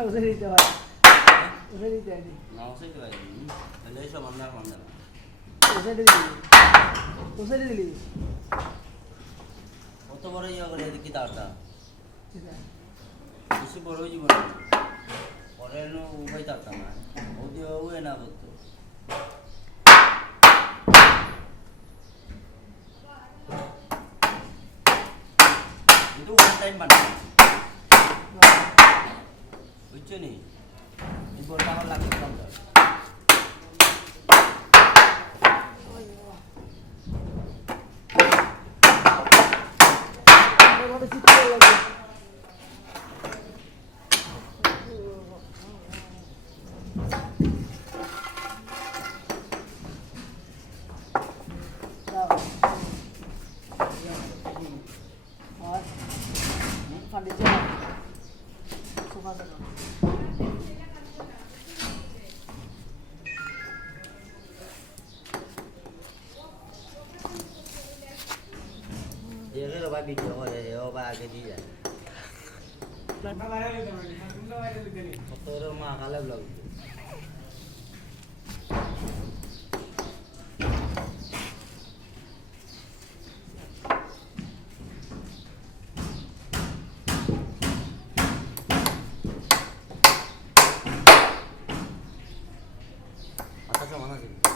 উঠে দিতে হয়, উঠে দিতে হয় না ওসাইতে পারি তাহলে এইসব আমরা আর মানবে না উঠে দিলি, উঠে দিলি কত বড় ইয়ে করে দেখি তারটা সেটা বেশি বড় জীবন পরে উভয় তারটা না ওদি উয়ে না করতো কিন্তু ওয়ান টাইম বানাবে বুঝছো নি এই বলটা আমার লাগবে কম ये रो भाई वीडियो हो रहे हो भाई आगे दी जाए तो रो मां काले ब्लॉग अच्छा माना